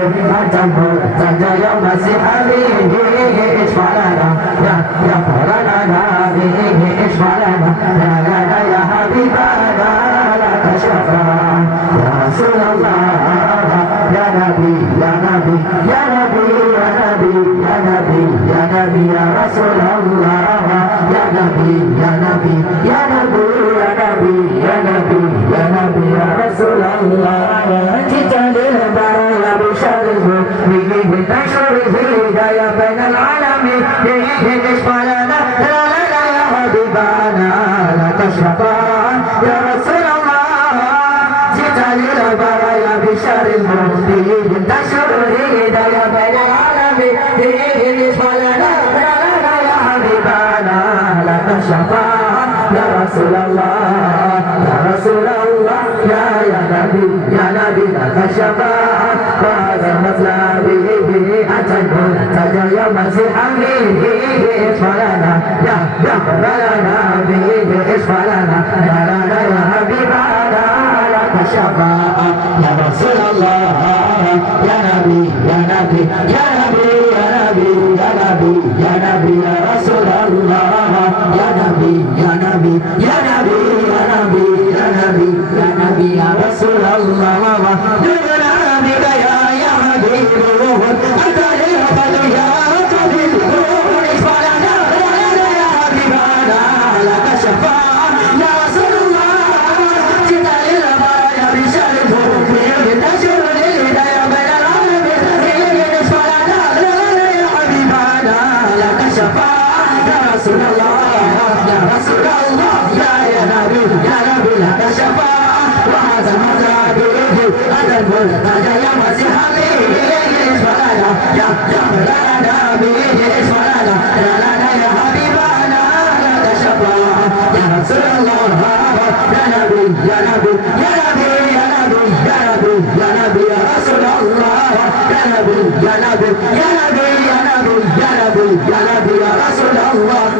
أنت المرتجى يوم سحابه اشفع لنا يا فرنا به اشفع لنا يا حبيبنا لك شفاعة يا رسول الله يا نبي يا نبي يا نبي يا نبي يا نبي يا نبي يا رسول الله يا نبي يا نبي يا نبي يا نبي يا نبي يا نبي يا رسول الله جئت للبرايا بشره بنشر الهداية بين العالمين اشفع لنا يا حبيبنا لا تشفع يا رسول الله جئت للبرايا بشر المهديين تنشر الهداية بين العالمين اشفع لنا يا حبيبنا لا تشفع يا رسول الله يا رسول الله يا نبي يا نبي لك الشفاعة وهذا المطلب به أنت المنتجى يوم زحامه اشفع لنا يا لنا به اشفع لنا يا حبيبنا لك الشفاعة يا رسول الله يا نبي يا نبي يا نبي يا نبي يا نبي يا نبي يا رسول الله يا نبي يا نبي يا نبي يا نبي يا نبي يا نبي يا رسول الله نورنا بك يا حبيب الروح أنت للقلب يا طبيب الروح اشفع لنا يا حبيبنا لك الشفاعة يا رسول الله جئت للبرايا بشر المؤمنين تنشر الهداية بين العالمين اشفع لنا يا حبيبنا لك الشفاعة يا رسول الله يا رسول الله يا نبي يا نبي لك الشفاعة وهذا المطلب أنت المنتجى يا مسيحي اشفع لنا يا لنا به اشفع لنا يا حبيبنا لك الشفاعة يا رسول الله يا نبي يا نبي يا نبي يا نبي يا نبي يا نبي يا رسول الله يا نبي يا نبي يا نبي يا نبي يا نبي يا نبي يا رسول الله